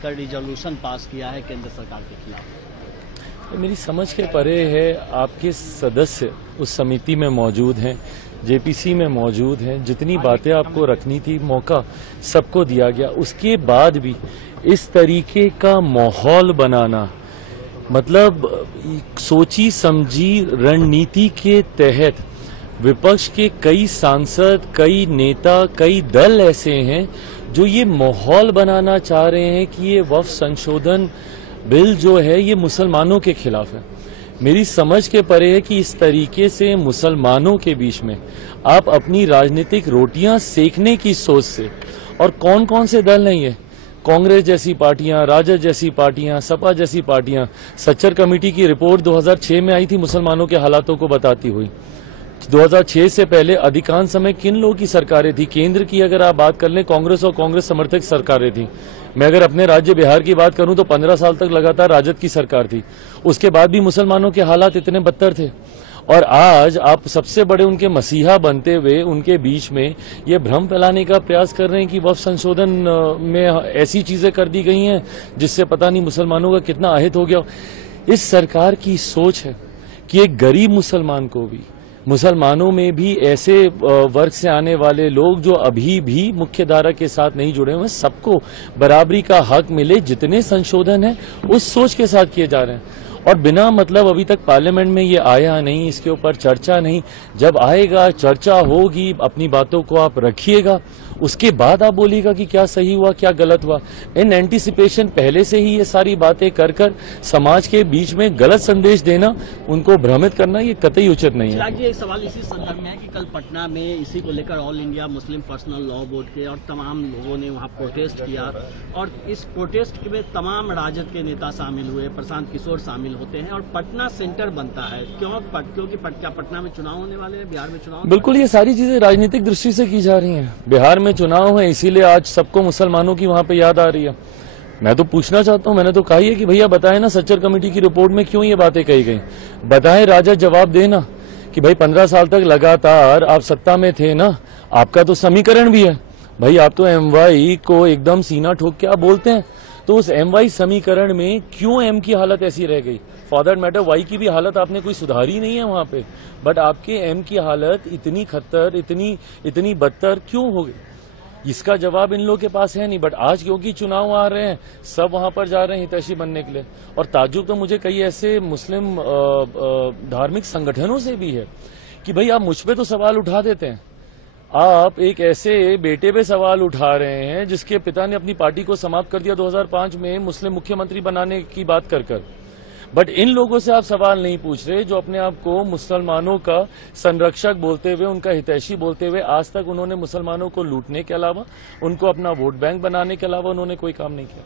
लेकर resolution pass किया है केंद्र सरकार के खिलाफ। मेरी समझ के परे है। आपके सदस्य उस समिति में मौजूद हैं, जेपीसी में मौजूद हैं। जितनी बातें आपको रखनी थी मौका सबको दिया गया। उसके बाद भी इस तरीके का माहौल बनाना, मतलब सोची समझी रणनीति के तहत विपक्ष के कई सांसद, कई नेता, कई दल ऐसे हैं जो ये माहौल बनाना चाह रहे हैं कि ये वक्फ संशोधन बिल जो है ये मुसलमानों के खिलाफ है। मेरी समझ के परे है कि इस तरीके से मुसलमानों के बीच में आप अपनी राजनीतिक रोटियां सेकने की सोच से, और कौन कौन से दल नहीं है, कांग्रेस जैसी पार्टियां, राजद जैसी पार्टियां, सपा जैसी पार्टियां। सच्चर कमेटी की रिपोर्ट 2006 में आई थी मुसलमानों के हालातों को बताती हुई। 2006 से पहले अधिकांश समय किन लोगों की सरकारें थी? केंद्र की अगर आप बात कर लें, कांग्रेस और कांग्रेस समर्थक सरकारें थी। मैं अगर अपने राज्य बिहार की बात करूं तो 15 साल तक लगातार राजद की सरकार थी। उसके बाद भी मुसलमानों के हालात इतने बदतर थे। और आज आप सबसे बड़े उनके मसीहा बनते हुए उनके बीच में ये भ्रम फैलाने का प्रयास कर रहे हैं कि वक्फ संशोधन में ऐसी चीजें कर दी गई हैं जिससे पता नहीं मुसलमानों का कितना अहित हो गया। इस सरकार की सोच है कि एक गरीब मुसलमान को भी, मुसलमानों में भी ऐसे वर्ग से आने वाले लोग जो अभी भी मुख्य धारा के साथ नहीं जुड़े हुए, सबको बराबरी का हक मिले। जितने संशोधन है उस सोच के साथ किए जा रहे हैं। और बिना मतलब अभी तक पार्लियामेंट में ये आया नहीं, इसके ऊपर चर्चा नहीं। जब आएगा, चर्चा होगी, अपनी बातों को आप रखिएगा, उसके बाद आप बोलिएगा कि क्या सही हुआ क्या गलत हुआ। इन एंटीसिपेशन पहले से ही ये सारी बातें कर कर समाज के बीच में गलत संदेश देना, उनको भ्रमित करना, ये कतई उचित नहीं है। एक सवाल इसी संदर्भ में है कि कल पटना में इसी को लेकर all India Muslim personal law board के और तमाम लोगों ने वहां प्रोटेस्ट किया, और इस प्रोटेस्ट में तमाम राजद के नेता शामिल हुए, प्रशांत किशोर शामिल होते हैं, और पटना सेंटर बनता है। क्योंकि क्या पटना में चुनाव होने वाले हैं, बिहार में चुनाव? बिल्कुल, ये सारी चीजें राजनीतिक दृष्टि से की जा रही हैं। बिहार में चुनाव है, इसीलिए आज सबको मुसलमानों की वहां पे याद आ रही है। मैं तो पूछना चाहता हूं, मैंने तो कहा है कि भैया बताएं ना, सच्चर कमेटी की रिपोर्ट में क्यों ये बातें कही गई? बताएं, राजा जवाब देना कि भाई 15 साल तक लगातार आप सत्ता में थे ना, आपका तो समीकरण भी है भाई। आप तो एमवाई को एकदम सीना ठोक के आप बोलते हैं, तो उस एमवाई समीकरण में क्यों एम की हालत ऐसी रह गई? फॉर दैट मैटर वाई की भी हालत आपने कोई सुधारी नहीं है वहां पे, बट आपके एम की हालत इतनी खतर, इतनी बदतर क्यों हो गई? इसका जवाब इन लोगों के पास है नहीं। बट आज क्योंकि चुनाव आ रहे हैं, सब वहां पर जा रहे हैं हितैषी बनने के लिए। और ताज्जुब तो मुझे कई ऐसे मुस्लिम धार्मिक संगठनों से भी है कि भाई आप मुझ पे तो सवाल उठा देते हैं, आप एक ऐसे बेटे पे सवाल उठा रहे हैं जिसके पिता ने अपनी पार्टी को समाप्त कर दिया 2005 में मुस्लिम मुख्यमंत्री बनाने की बात कर। बट इन लोगों से आप सवाल नहीं पूछ रहे जो अपने आप को मुसलमानों का संरक्षक बोलते हुए, उनका हितैषी बोलते हुए, आज तक उन्होंने मुसलमानों को लूटने के अलावा, उनको अपना वोट बैंक बनाने के अलावा उन्होंने कोई काम नहीं किया।